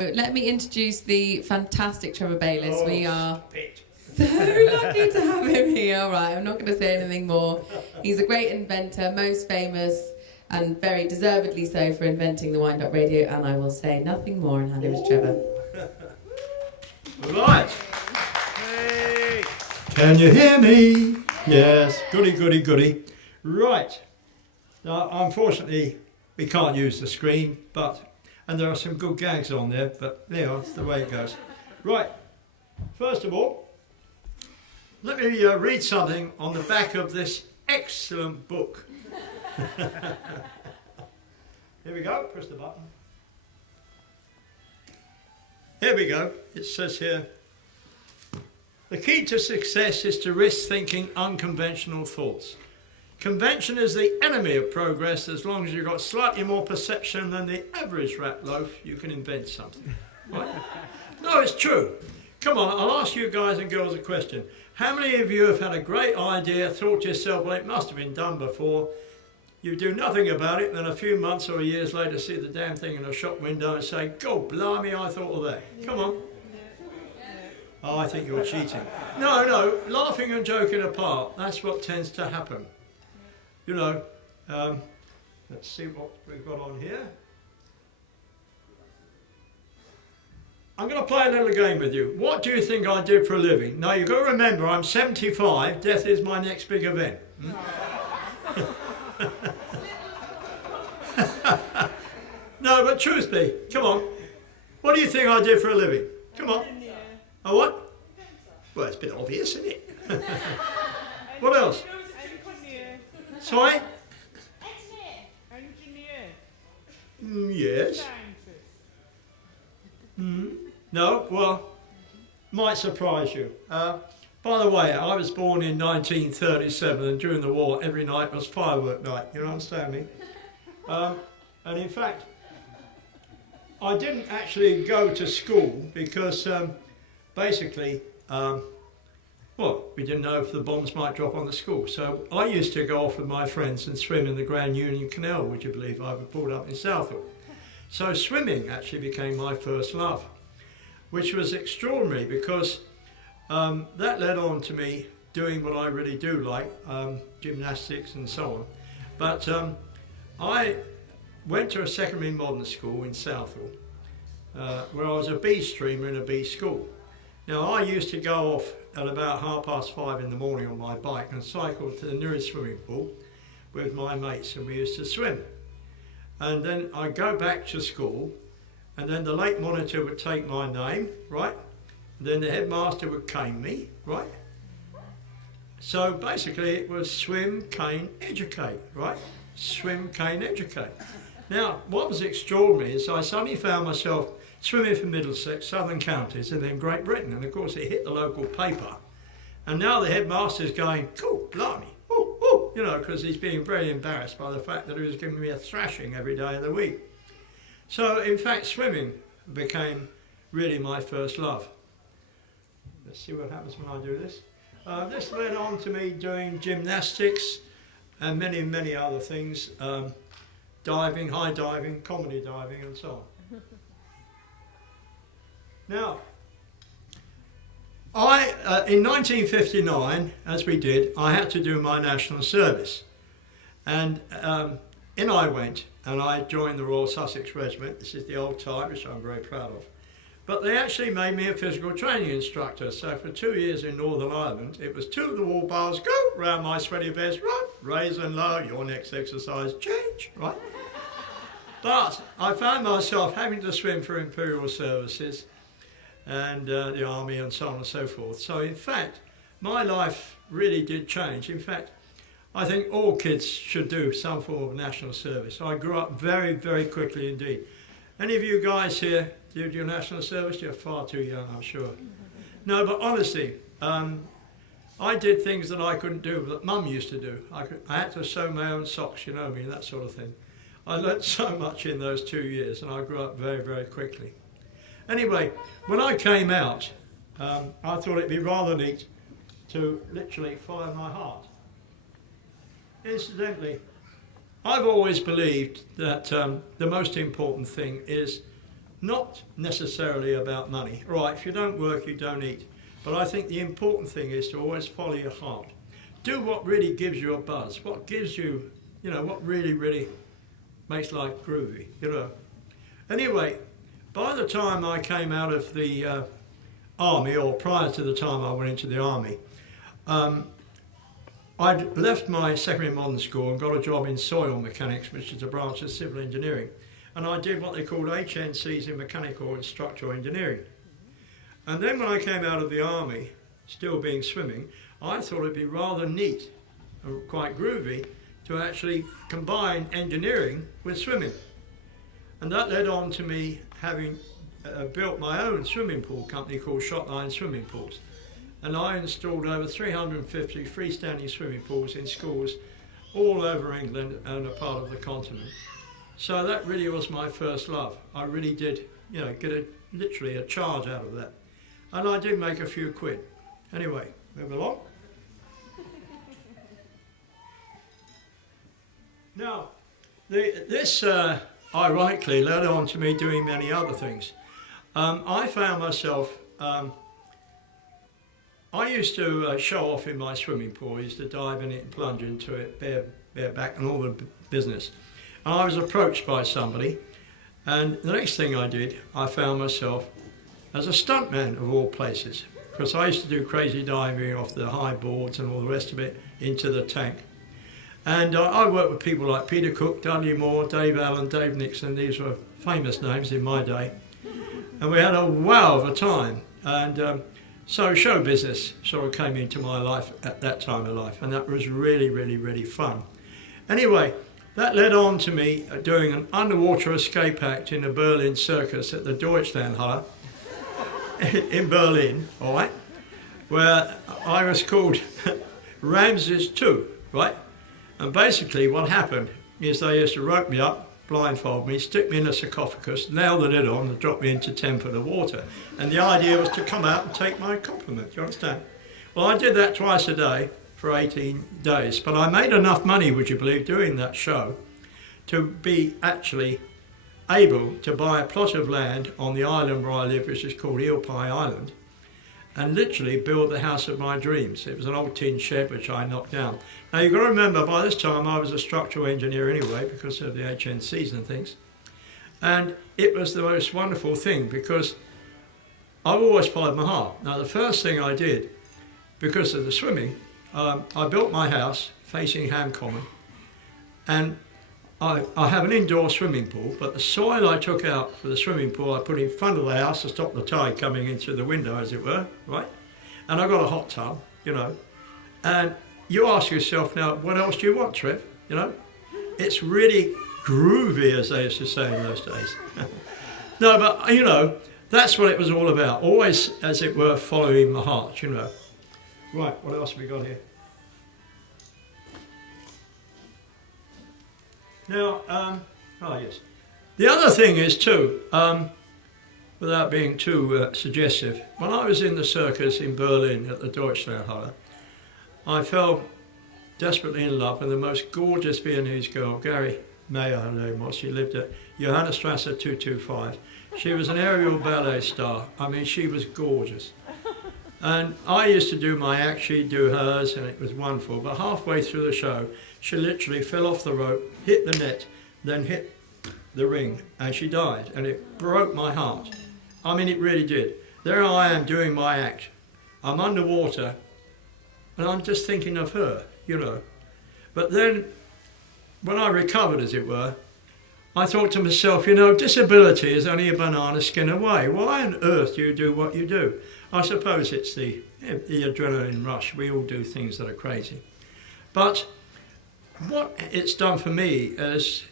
Let me introduce the fantastic Trevor Baylis. Oh, we are spit. so lucky to have him here. All right, I'm not going to say anything more. He's a great inventor, most famous and very deservedly so for inventing the Windup Radio, and I will say nothing more and hand over to Trevor. Right. Hey. Can you hear me? Yes. Goody, goody, goody. Right. Now, unfortunately, we can't use the screen, and there are some good gags on there, but there you are, that's the way it goes. Right. First of all, let me read something on the back of this excellent book. Here we go. Press the button. Here we go. It says here, the key to success is to risk thinking unconventional thoughts. Convention is the enemy of progress. As long as you've got slightly more perception than the average rat loaf, you can invent something. Right? No, it's true. Come on, I'll ask you guys and girls a question. How many of you have had a great idea, thought to yourself, well, it must have been done before? You do nothing about it, then a few months or years later see the damn thing in a shop window and say, God blimey, I thought of that. Come on. Oh, I think you're cheating. No, laughing and joking apart, that's what tends to happen. You know, let's see what we've got on here. I'm going to play a little game with you. What do you think I do for a living? Now, you've got to remember, I'm 75. Death is my next big event. No, but truth be, come on. What do you think I do for a living? Come on. Oh, what? Well, it's a bit obvious, isn't it? What else? Sorry? Yes. No, well, might surprise you. By the way, I was born in 1937, and during the war, every night was firework night. You understand me? And in fact, I didn't actually go to school because basically, well, we didn't know if the bombs might drop on the school. So I used to go off with my friends and swim in the Grand Union Canal, would you believe? I was brought up in Southall. So swimming actually became my first love, which was extraordinary because that led on to me doing what I really do like, gymnastics and so on. But I went to a secondary modern school in Southall where I was a B streamer in a B school. Now I used to go off at about 5:30 in the morning on my bike and cycle to the nearest swimming pool with my mates, and we used to swim. And then I'd go back to school, and then the late monitor would take my name, right? And then the headmaster would cane me, right? So basically it was swim, cane, educate, right? Swim, cane, educate. Now, what was extraordinary is I suddenly found myself swimming for Middlesex, Southern Counties, and then Great Britain. And of course it hit the local paper. And now the headmaster's going, cool, blimey, you know, because he's being very embarrassed by the fact that he was giving me a thrashing every day of the week. So in fact, swimming became really my first love. Let's see what happens when I do this. This led on to me doing gymnastics and many, many other things. Diving, high diving, comedy diving, and so on. Now, in 1959, as we did, I had to do my national service. And in I went, and I joined the Royal Sussex Regiment. This is the old type, which I'm very proud of. But they actually made me a physical training instructor. So for 2 years in Northern Ireland, it was to the wall bars, go, round my sweaty best, run, raise and lower, your next exercise, change, right? But I found myself having to swim for Imperial Services and the Army and so on and so forth. So in fact, my life really did change. In fact, I think all kids should do some form of national service. I grew up very, very quickly indeed. Any of you guys here did your national service? You're far too young, I'm sure. No, but honestly, I did things that I couldn't do, that Mum used to do. I had to sew my own socks, you know me, that sort of thing. I learnt so much in those 2 years, and I grew up very, very quickly. Anyway, when I came out, I thought it'd be rather neat to literally fire my heart. Incidentally, I've always believed that the most important thing is not necessarily about money. Right, if you don't work, you don't eat. But I think the important thing is to always follow your heart. Do what really gives you a buzz, what gives you, what really, really makes life groovy, Anyway, by the time I came out of the army, or prior to the time I went into the army, I'd left my secondary modern school and got a job in soil mechanics, which is a branch of civil engineering. And I did what they called HNCs in mechanical and structural engineering. And then when I came out of the army, still being swimming, I thought it'd be rather neat and quite groovy to actually combine engineering with swimming. And that led on to me having built my own swimming pool company called Shotline Swimming Pools. And I installed over 350 freestanding swimming pools in schools all over England and a part of the continent. So that really was my first love. I really did, get literally a charge out of that. And I did make a few quid. Anyway, move along. Now, this ironically led on to me doing many other things. I found myself, I used to show off in my swimming pool. I used to dive in it and plunge into it, bare back and all the business. And I was approached by somebody, and the next thing I did, I found myself as a stuntman of all places, because I used to do crazy diving off the high boards and all the rest of it into the tank. And I worked with people like Peter Cook, Dudley Moore, Dave Allen, Dave Nixon. These were famous names in my day. And we had a wow of a time. And so show business sort of came into my life at that time of life. And that was really, really, really fun. Anyway, that led on to me doing an underwater escape act in a Berlin circus at the Deutschlandhalle in Berlin, all right, where I was called Ramses II, right? And basically what happened is they used to rope me up, blindfold me, stick me in a sarcophagus, nail the lid on and drop me into 10 foot of water. And the idea was to come out and take my compliment, do you understand? Well, I did that twice a day for 18 days, but I made enough money, would you believe, doing that show to be actually able to buy a plot of land on the island where I live, which is called Eel Pie Island, and literally build the house of my dreams. It was an old tin shed which I knocked down. Now you've got to remember, by this time I was a structural engineer anyway because of the HNCs and things. And it was the most wonderful thing because I've always followed my heart. Now the first thing I did, because of the swimming, I built my house facing Ham Common, and I have an indoor swimming pool, but the soil I took out for the swimming pool I put in front of the house to stop the tide coming in through the window, as it were, right? And I got a hot tub, and you ask yourself now, what else do you want, Trev? It's really groovy, as they used to say in those days. No, but that's what it was all about. Always, as it were, following my heart, Right, what else have we got here? Now, yes. The other thing is too, without being too suggestive, when I was in the circus in Berlin at the Deutschlandhalle, I fell desperately in love with the most gorgeous Viennese girl, Gary Mayer, her name was. She lived at Johannesstrasse 225. She was an aerial ballet star. I mean, she was gorgeous. And I used to do my act, she'd do hers, and it was wonderful. But halfway through the show, she literally fell off the rope, hit the net, then hit the ring, and she died. And it broke my heart. I mean, it really did. There I am doing my act. I'm underwater, and I'm just thinking of her, But then, when I recovered, as it were, I thought to myself, disability is only a banana skin away. Why on earth do you do what you do? I suppose it's the adrenaline rush. We all do things that are crazy. But what it's done for me is,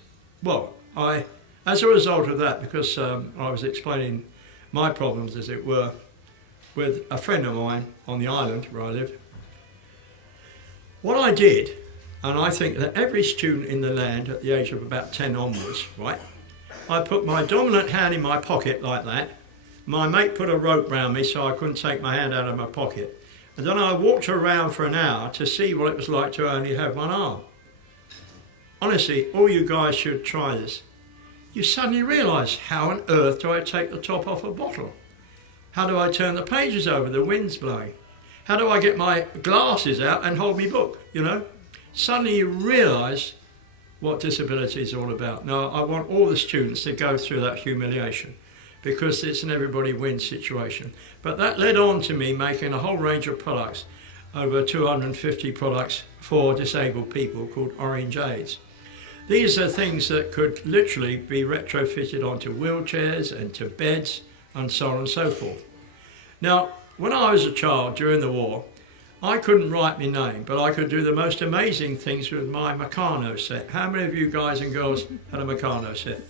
as a result of that, because I was explaining my problems, as it were, with a friend of mine on the island where I live, what I did, and I think that every student in the land at the age of about 10 onwards, right, I put my dominant hand in my pocket like that. My mate put a rope round me so I couldn't take my hand out of my pocket. And then I walked around for an hour to see what it was like to only have one arm. Honestly, all you guys should try this. you suddenly realise, how on earth do I take the top off a bottle? How do I turn the pages over, the wind's blowing? How do I get my glasses out and hold my book, you know? Suddenly you realise what disability is all about. Now, I want all the students to go through that humiliation, because it's an everybody wins situation. But that led on to me making a whole range of products, over 250 products for disabled people, called Orange Aids. These are things that could literally be retrofitted onto wheelchairs and to beds and so on and so forth. Now, when I was a child during the war, I couldn't write my name, but I could do the most amazing things with my Meccano set. How many of you guys and girls had a Meccano set?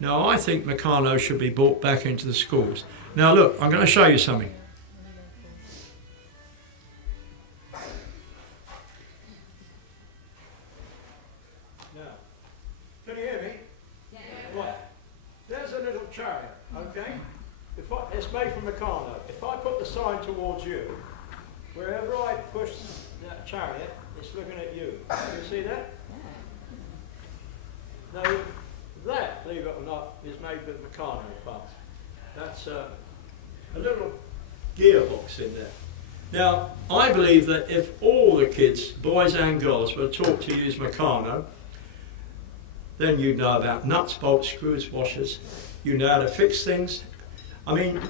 Now, I think Meccano should be brought back into the schools. Now look, I'm going to show you something. Now, can you hear me? Yeah. Right. There's a little chariot, okay? It's made from Meccano. If I put the sign towards you, wherever I push that chariot, it's looking at you. Can you see that? Now, that, believe it or not, is made with Meccano parts. That's a little gearbox in there. Now, I believe that if all the kids, boys and girls, were taught to use Meccano, then you'd know about nuts, bolts, screws, washers. You know how to fix things. I mean,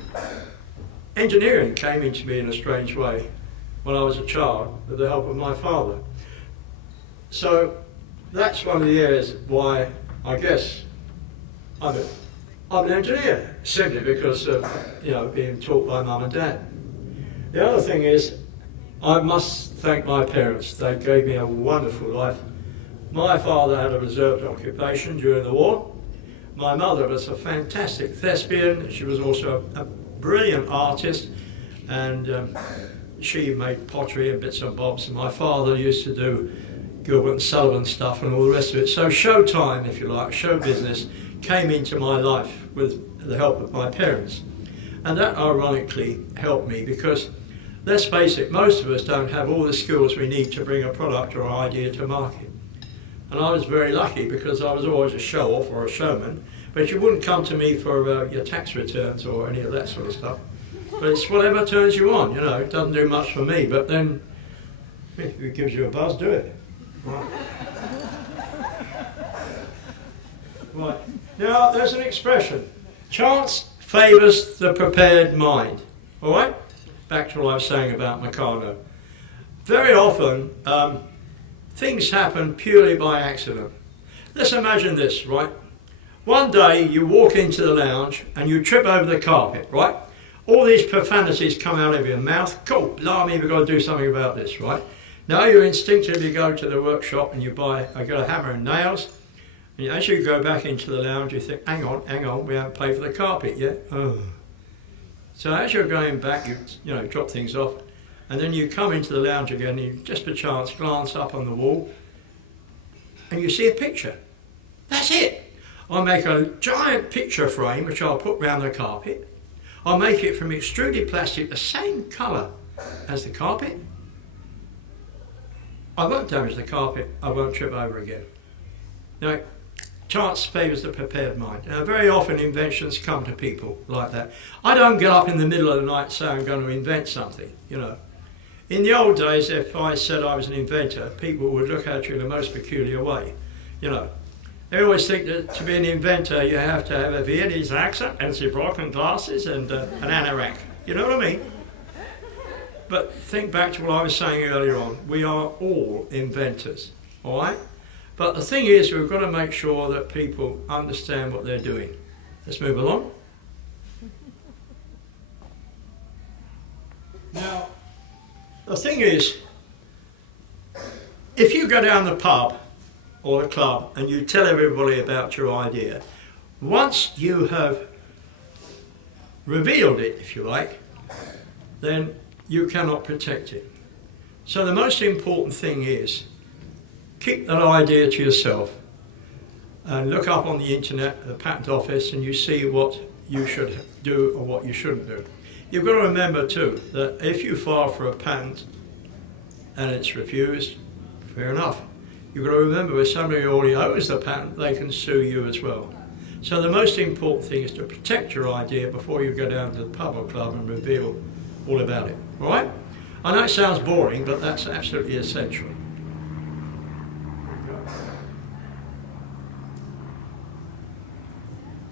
engineering came into me in a strange way when I was a child with the help of my father. So that's one of the areas why I guess I'm an engineer, simply because of being taught by mum and dad. The other thing is, I must thank my parents. They gave me a wonderful life. My father had a reserved occupation during the war. My mother was a fantastic thespian. She was also a brilliant artist, and she made pottery and bits and bobs. And my father used to do Gilbert and Sullivan stuff and all the rest of it. So showtime, if you like, show business, came into my life with the help of my parents. And that ironically helped me, because let's face it, most of us don't have all the skills we need to bring a product or idea to market. And I was very lucky, because I was always a show-off or a showman, but you wouldn't come to me for your tax returns or any of that sort of stuff. But it's whatever turns you on, it doesn't do much for me, but then if it gives you a buzz, do it. Right. Right. Now, there's an expression. Chance favours the prepared mind. All right? Back to what I was saying about Meccano. Very often, things happen purely by accident. Let's imagine this, right? One day you walk into the lounge and you trip over the carpet, right? All these profanities come out of your mouth. Cool, blimey, we've got to do something about this, right? Now you instinctively go to the workshop and you got a hammer and nails. And as you go back into the lounge, you think, hang on, we haven't paid for the carpet yet. Oh. So as you're going back, you drop things off. And then you come into the lounge again and you just perchance glance up on the wall and you see a picture. That's it. I'll make a giant picture frame which I'll put round the carpet. I'll make it from extruded plastic the same colour as the carpet. I won't damage the carpet, I won't trip over again. Now, chance favours the prepared mind. Now, very often inventions come to people like that. I don't get up in the middle of the night and say I'm going to invent something, In the old days, if I said I was an inventor, people would look at you in the most peculiar way, They always think that to be an inventor you have to have a Viennese accent and some broken glasses and an anorak. You know what I mean? But think back to what I was saying earlier on. We are all inventors, all right? But the thing is, we've got to make sure that people understand what they're doing. Let's move along. Now, the thing is, if you go down the pub or the club and you tell everybody about your idea, once you have revealed it, if you like, then you cannot protect it. So the most important thing is, keep that idea to yourself and look up on the internet at the patent office and you see what you should do or what you shouldn't do. You've got to remember too that if you file for a patent and it's refused, fair enough. You've got to remember, if somebody already owns the patent, they can sue you as well. So the most important thing is to protect your idea before you go down to the pub or club and reveal all about it. All right? I know it sounds boring, but that's absolutely essential.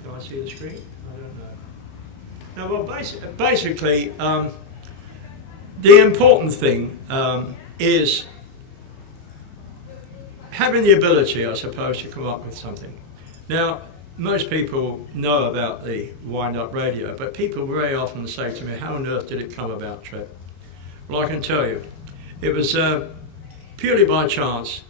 Do I see the screen? I don't know. Now, well, basically, the important thing is having the ability, I suppose, to come up with something. Now, most people know about the Windup Radio, but people very often say to me, how on earth did it come about, Trev? Well, I can tell you, it was purely by chance.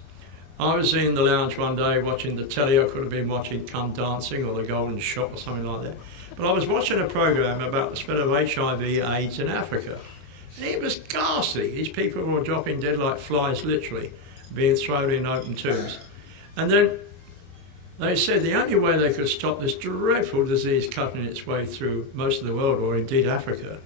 I was in the lounge one day watching the telly. I could have been watching Come Dancing or The Golden Shot or something like that. But I was watching a program about the spread of HIV/AIDS in Africa. And it was ghastly. These people were dropping dead like flies, literally, being thrown in open tombs. And then they said the only way they could stop this dreadful disease cutting its way through most of the world, or indeed Africa,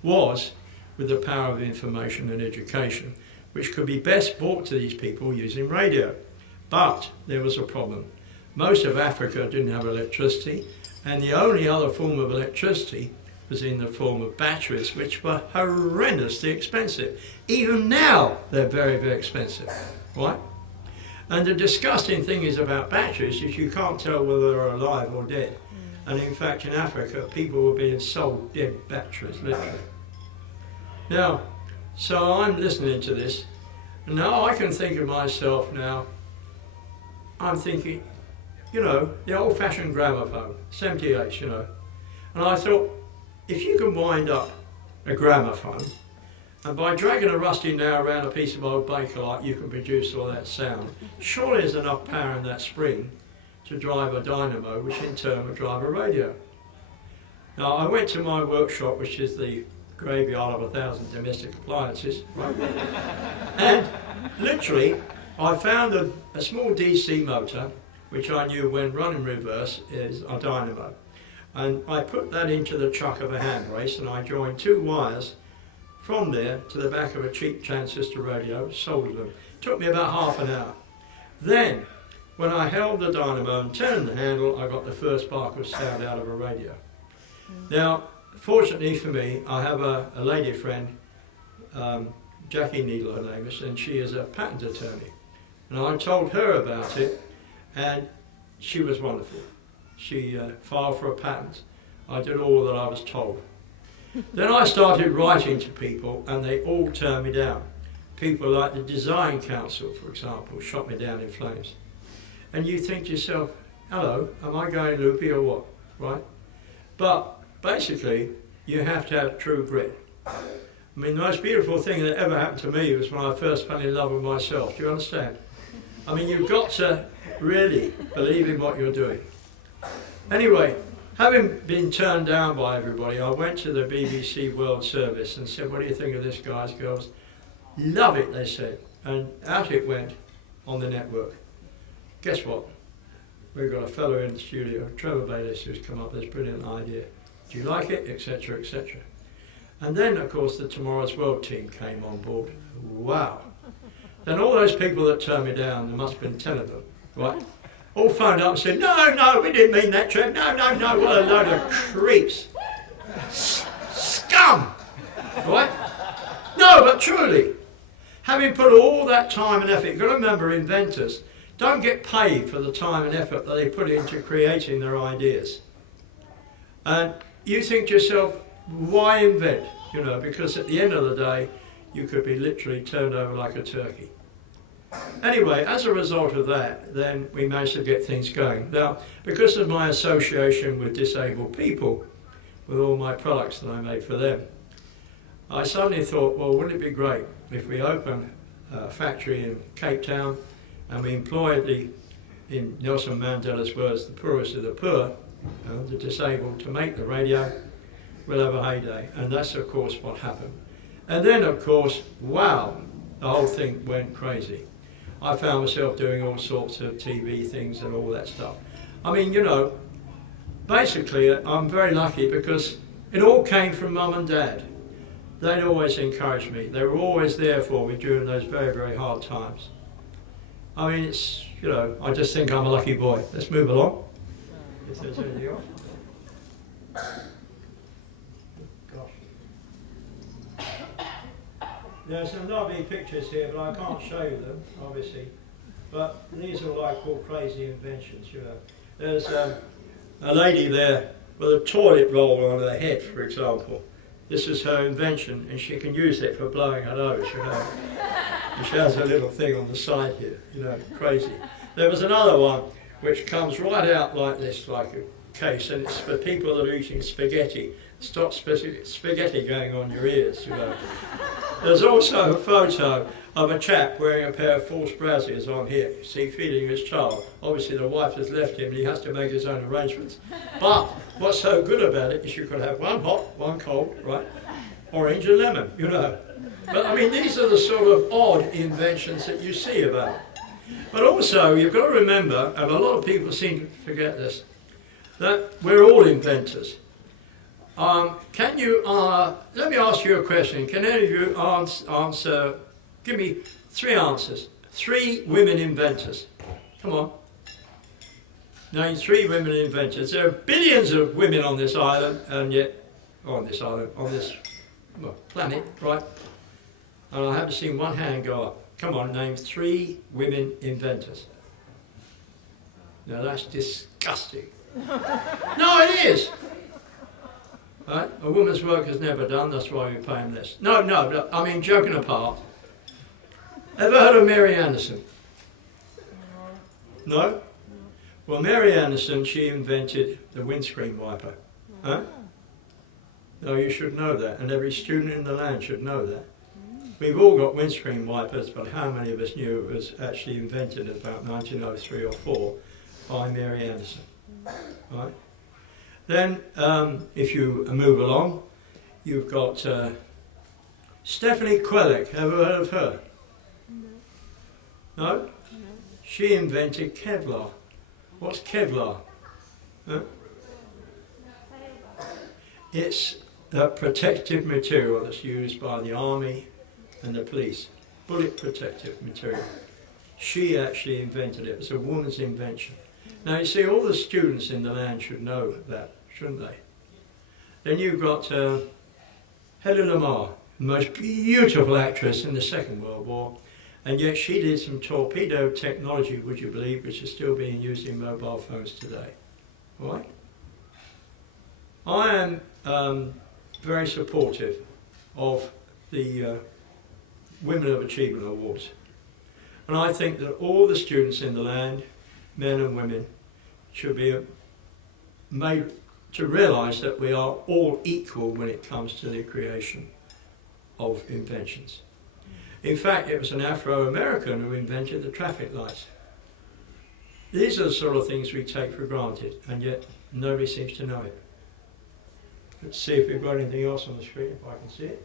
was with the power of information and education, which could be best brought to these people using radio. But there was a problem. Most of Africa didn't have electricity, and the only other form of electricity was in the form of batteries, which were horrendously expensive. Even now, they're very, very expensive, right? And the disgusting thing is about batteries is you can't tell whether they're alive or dead. And in fact, in Africa, people were being sold dead batteries, literally. Now, so I'm listening to this, and now I can think of myself now, I'm thinking, you know, the old-fashioned gramophone, 78, you know. And I thought, if you can wind up a gramophone, and by dragging a rusty nail around a piece of old Bakelite, you can produce all that sound. Surely there's enough power in that spring to drive a dynamo, which in turn would drive a radio. Now, I went to my workshop, which is the graveyard of 1,000 domestic appliances, right? And literally, I found a small DC motor, which I knew when run in reverse is a dynamo. And I put that into the chuck of a hand brace, and I joined 2 wires from there to the back of a cheap transistor radio, soldered them. It took me about half an hour. Then, when I held the dynamo and turned the handle, I got the first spark of sound out of a radio. Now, fortunately for me, I have a lady friend, Jackie Needle her name is, and she is a patent attorney. And I told her about it, and she was wonderful. She filed for a patent. I did all that I was told. Then I started writing to people, and they all turned me down. People like the Design Council, for example, shot me down in flames. And you think to yourself, hello, am I going loopy or what, right? But basically, you have to have true grit. I mean, the most beautiful thing that ever happened to me was when I first fell in love with myself. Do you understand? I mean, you've got to really believe in what you're doing. Anyway, having been turned down by everybody, I went to the BBC World Service and said, what do you think of this, guys, girls? Love it, they said. And out it went on the network. Guess what? We've got a fellow in the studio, Trevor Baylis, who's come up with this brilliant idea. Do you like it? Etc., etc. And then, of course, the Tomorrow's World team came on board. Wow. Then all those people that turned me down, there must have been 10 of them, right? All phoned up and said, no, we didn't mean that, Trev. No, what a load of creeps. Scum! Right? No, but truly, having put all that time and effort, you've got to remember, inventors don't get paid for the time and effort that they put into creating their ideas. And you think to yourself, why invent? You know, because at the end of the day, you could be literally turned over like a turkey. Anyway, as a result of that, then we managed to get things going. Now, because of my association with disabled people, with all my products that I made for them, I suddenly thought, well, wouldn't it be great if we opened a factory in Cape Town and we employed in Nelson Mandela's words, the poorest of the poor, the disabled, to make the radio. We'll have a heyday. And that's, of course, what happened. And then, of course, wow, the whole thing went crazy. I found myself doing all sorts of TV things and all that stuff. I mean, you know, basically, I'm very lucky because it all came from Mum and Dad. They'd always encouraged me. They were always there for me during those very, very hard times. I mean, it's, you know, I just think I'm a lucky boy. Let's move along. If there's anything else. Gosh. There's some lovely pictures here, but I can't show you them, obviously. But these are what I call crazy inventions, you know. There's a lady there with a toilet roll on her head, for example. This is her invention, and she can use it for blowing her nose, you know. And she has a little thing on the side here, you know, crazy. There was another one which comes right out like this, like a case, and it's for people that are eating spaghetti. Stop spaghetti going on your ears, you know. There's also a photo of a chap wearing a pair of false brassiers on here, you see, feeding his child. Obviously the wife has left him and he has to make his own arrangements. But what's so good about it is you could have one hot, one cold, right? Orange and lemon, you know. But I mean, these are the sort of odd inventions that you see about. But also, you've got to remember, and a lot of people seem to forget this, that we're all inventors. Can you, let me ask you a question. Can any of you answer, give me 3 answers. 3 women inventors. Come on. Name 3 women inventors. There are billions of women on this island, and yet, on this well, planet, right? And I haven't seen one hand go up. Come on, name 3 women inventors. Now that's disgusting. No, it is. Right? A woman's work is never done, that's why we pay them less. No, I mean, joking apart. Ever heard of Mary Anderson? No? Well, Mary Anderson, she invented the windscreen wiper. Huh? No, you should know that, and every student in the land should know that. We've all got windscreen wipers, but how many of us knew it was actually invented in about 1903 or 4 by Mary Anderson? Right? Then, if you move along, you've got Stephanie Kwelek. Ever heard of her? No? No? She invented Kevlar. What's Kevlar? Huh? It's a protective material that's used by the army and the police. Bullet protective material. She actually invented it. It was a woman's invention. Now you see, all the students in the land should know that, shouldn't they? Then you've got Helen Lamar, the most beautiful actress in the Second World War, and yet she did some torpedo technology, would you believe, which is still being used in mobile phones today. All right? I am very supportive of the Women of Achievement Awards. And I think that all the students in the land, men and women, should be made to realise that we are all equal when it comes to the creation of inventions. In fact, it was an Afro-American who invented the traffic lights. These are the sort of things we take for granted, and yet nobody seems to know it. Let's see if we've got anything else on the screen, if I can see it.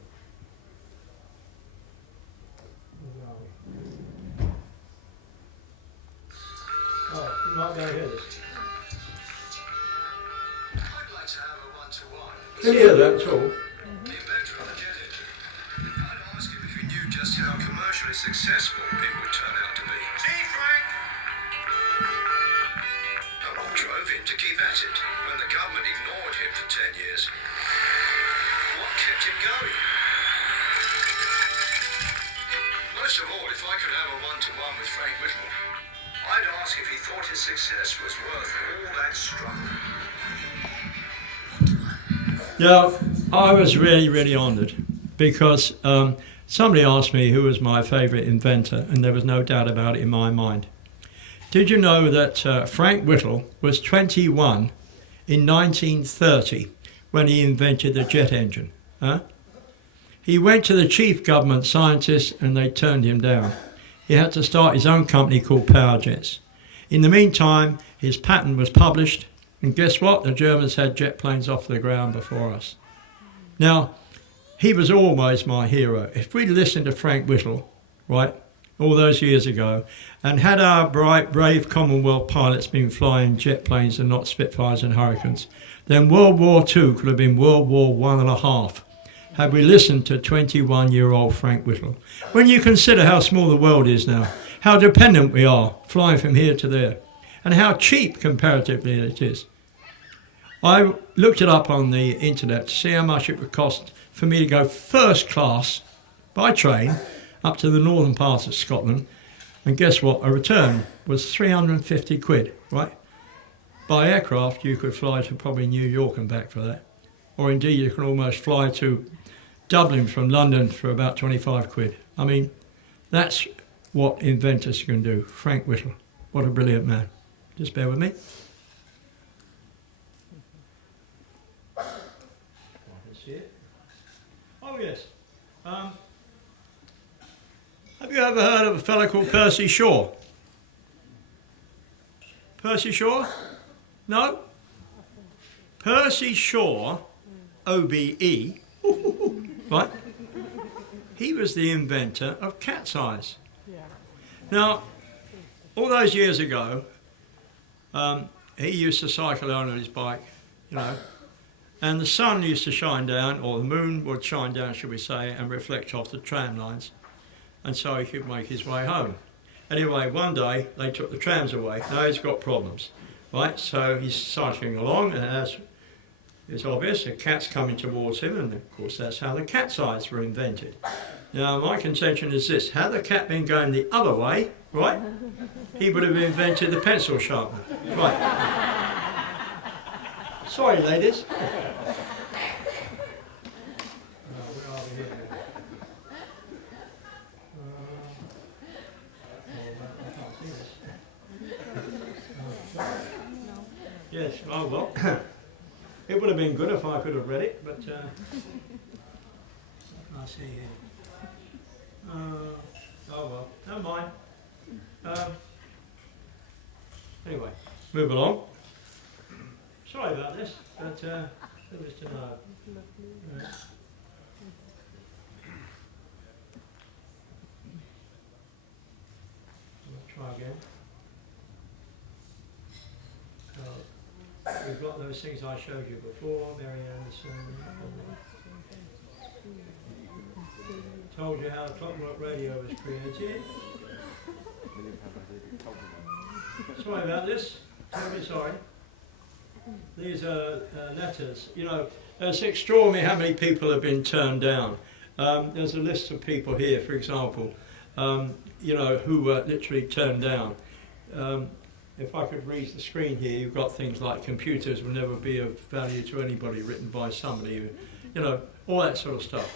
Oh, you might be able to hear this. I'd like to have a one-to-one. Can you hear that at all? The inventor of the jet engine. I'd ask him if he knew just how commercially successful it would turn out to be. See, Frank? What drove him to keep at it when the government ignored him for 10 years? What kept him going? Most of all, if I could have a one-to-one with Frank Whittle, I'd ask if he thought his success was worth all that struggle. Now, I was really, really honoured because somebody asked me who was my favourite inventor, and there was no doubt about it in my mind. Did you know that Frank Whittle was 21 in 1930 when he invented the jet engine? Huh? He went to the chief government scientist and they turned him down. He had to start his own company called Perchance. In the meantime, his patent was published, and guess what? The Germans had jet planes off the ground before us. Now, he was always my hero. If we listened to Frank Whittle, right, all those years ago, and had our brave Commonwealth pilots been flying jet planes and not Spitfires and Hurricanes, then World War II could have been World War I and a half. had we listened to 21-year-old Frank Whittle. When you consider how small the world is now, how dependent we are, flying from here to there, and how cheap comparatively it is. I looked it up on the internet to see how much it would cost for me to go first class by train up to the northern parts of Scotland, and guess what? A return was 350 quid, right? By aircraft, you could fly to probably New York and back for that. Or indeed, you can almost fly to Dublin from London for about 25 quid. I mean, that's what inventors can do. Frank Whittle, what a brilliant man. Just bear with me. Oh, yes. Have you ever heard of a fellow called Percy Shore? Percy Shore? No? Percy Shore, OBE, right? He was the inventor of cat's eyes. Now, all those years ago, he used to cycle on his bike, you know, and the sun used to shine down, or the moon would shine down, should we say, and reflect off the tram lines, and so he could make his way home. Anyway, one day they took the trams away. Now he's got problems, right? So he's cycling along, and as is obvious, a cat's coming towards him, and of course that's how the cat's eyes were invented. Now my contention is this: had the cat been going the other way, right, he would have invented the pencil sharpener. Right. Sorry, ladies. Yes, oh well. It would have been good if I could have read it, but I see here. Oh well, never mind. Anyway, move along. Sorry about this, but it was to know. Right. We'll try again. We've got those things I showed you before, Mary Anderson. Told you how Clockwork Radio was created. Sorry about this. Terribly sorry. These are letters. You know, it's extraordinary how many people have been turned down. There's a list of people here, for example, you know, who were literally turned down. If I could read the screen here, you've got things like computers will never be of value to anybody, written by somebody, you know, all that sort of stuff.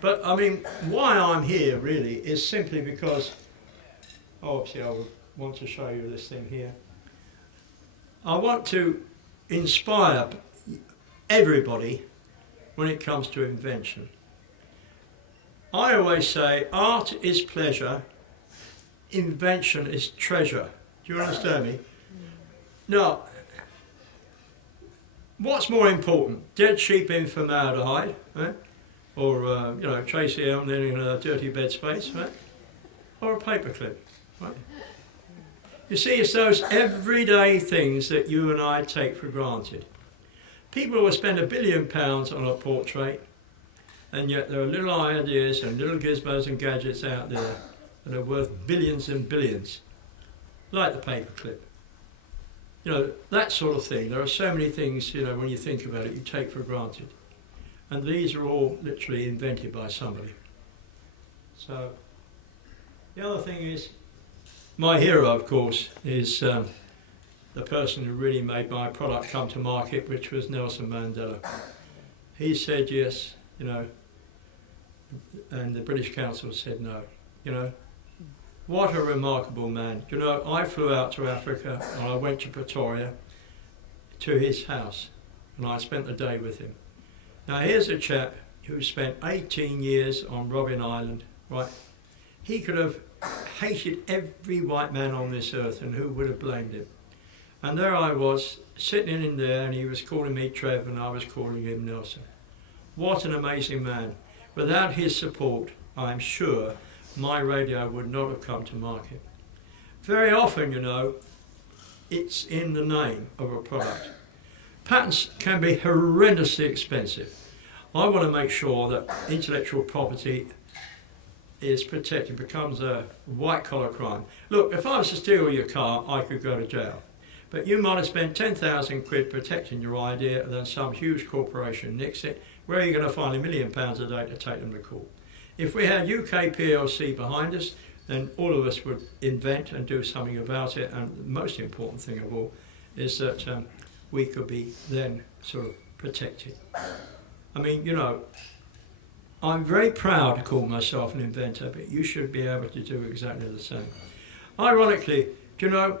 But, I mean, why I'm here, really, is simply because, obviously I would want to show you this thing here. I want to inspire everybody when it comes to invention. I always say art is pleasure, invention is treasure. Do you understand me? Now, what's more important? Dead sheep in formaldehyde, right? Or, you know, Tracy Elm in a dirty bed space, right? Or a paperclip, right? You see, it's those everyday things that you and I take for granted. People will spend £1 billion on a portrait, and yet there are little ideas and little gizmos and gadgets out there that are worth billions and billions. Like the paperclip. You know, that sort of thing. There are so many things, you know, when you think about it, you take for granted. And these are all literally invented by somebody. So, the other thing is, my hero, of course, is the person who really made my product come to market, which was Nelson Mandela. He said yes, you know, and the British Council said no, you know. What a remarkable man. You know, I flew out to Africa and I went to Pretoria to his house and I spent the day with him. Now here's a chap who spent 18 years on Robben Island, right? He could have hated every white man on this earth, and who would have blamed him? And there I was, sitting in there, and he was calling me Trev and I was calling him Nelson. What an amazing man. Without his support, I'm sure my radio would not have come to market. Very often, you know, it's in the name of a product. Patents can be horrendously expensive. I want to make sure that intellectual property is protected, becomes a white-collar crime. Look, if I was to steal your car, I could go to jail. But you might have spent 10,000 quid protecting your idea, and then some huge corporation nicks it. Where are you going to find £1 million a day to take them to court? If we had UK PLC behind us, then all of us would invent and do something about it. And the most important thing of all is that we could be then sort of protected. I mean, you know, I'm very proud to call myself an inventor, but you should be able to do exactly the same. Ironically, do you know,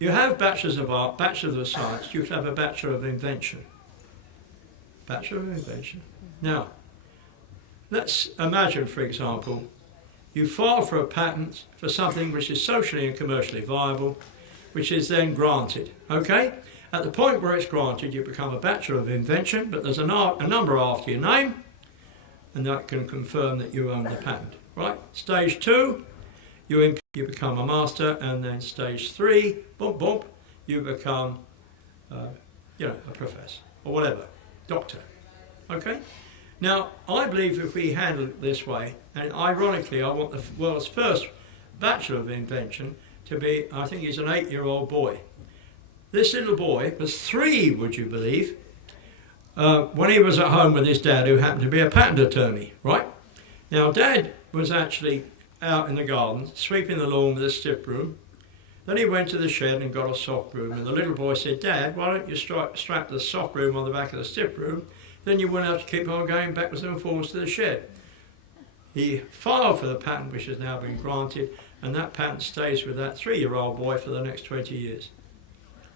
you have Bachelors of Art, Bachelor of Science, you could have a Bachelor of Invention. Bachelor of Invention. Now, let's imagine, for example, you file for a patent for something which is socially and commercially viable, which is then granted, okay? At the point where it's granted, you become a Bachelor of Invention, but there's a number after your name, and that can confirm that you own the patent, right? Stage 2, you become a master, and then stage 3, bump, bump, you become, a professor, or whatever, doctor, okay? Now, I believe if we handle it this way, and ironically, I want the world's first Bachelor of Invention to be, I think he's an 8-year-old boy. This little boy was 3, would you believe, when he was at home with his dad, who happened to be a patent attorney, right? Now, Dad was actually out in the garden, sweeping the lawn with a stick broom. Then he went to the shed and got a soft broom, and the little boy said, "Dad, why don't you strap the soft broom on the back of the stick broom? Then you wouldn't have to keep on going backwards and forwards to the shed." He filed for the patent, which has now been granted, and that patent stays with that 3-year-old boy for the next 20 years.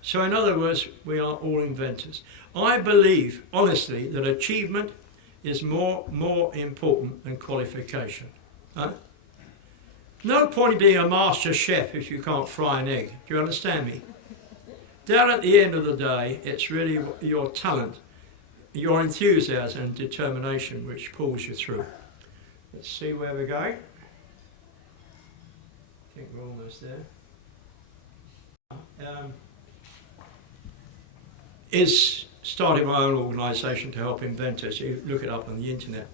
So in other words, we are all inventors. I believe, honestly, that achievement is more important than qualification. Huh? No point in being a master chef if you can't fry an egg. Do you understand me? Down at the end of the day, it's really your talent, your enthusiasm and determination which pulls you through. Let's see where we're going. I think we're almost there. Is starting my own organisation to help inventors. You look it up on the internet.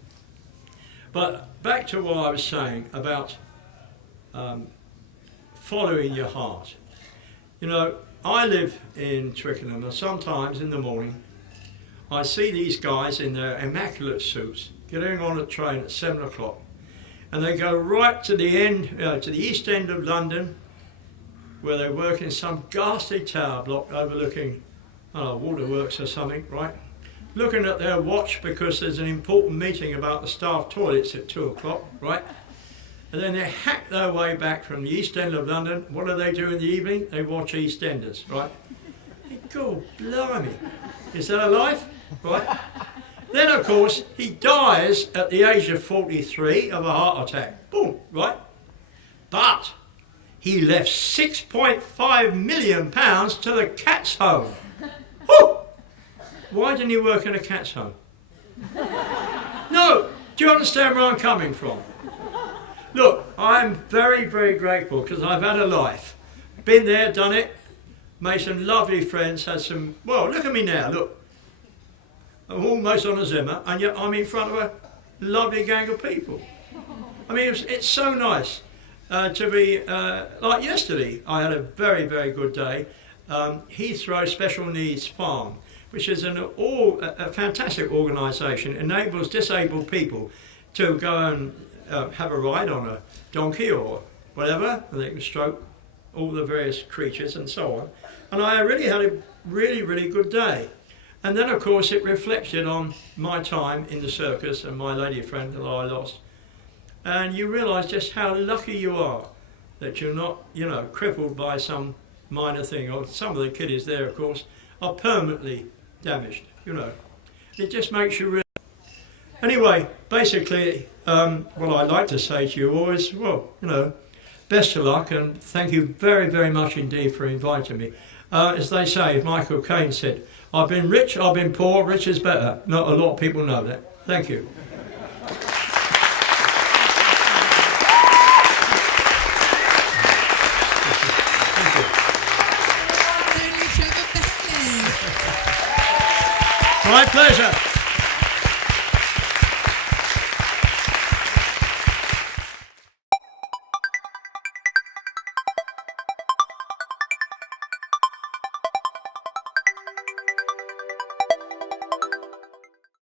But back to what I was saying about following your heart. You know, I live in Twickenham, and sometimes in the morning I see these guys in their immaculate suits getting on a train at 7 o'clock, and they go right to the end, to the east end of London, where they work in some ghastly tower block overlooking waterworks or something, right? Looking at their watch because there's an important meeting about the staff toilets at 2 o'clock, right? And then they hack their way back from the east end of London. What do they do in the evening? They watch EastEnders, right? God, blimey. Is that a life? Right? Then, of course, he dies at the age of 43 of a heart attack. Boom, right? But he left £6.5 million to the cat's home. Woo! Why didn't he work in a cat's home? No, do you understand where I'm coming from? Look, I'm very, very grateful because I've had a life. Been there, done it, made some lovely friends, had some, well, look at me now, look. I'm almost on a Zimmer, and yet I'm in front of a lovely gang of people. I mean, it's so nice to be, like yesterday, I had a very, very good day. Heathrow Special Needs Farm, which is a fantastic organisation, enables disabled people to go and have a ride on a donkey or whatever, and they can stroke all the various creatures and so on. And I really had a really, really good day. And then, of course, it reflected on my time in the circus and my lady friend that I lost. And you realise just how lucky you are that you're not, crippled by some minor thing. Or some of the kiddies there, of course, are permanently damaged, It just makes you realize. Anyway, basically, what I'd like to say to you all is, best of luck, and thank you very, very much indeed for inviting me. As they say, Michael Caine said, I've been rich, I've been poor, rich is better. Not a lot of people know that. Thank you. My pleasure.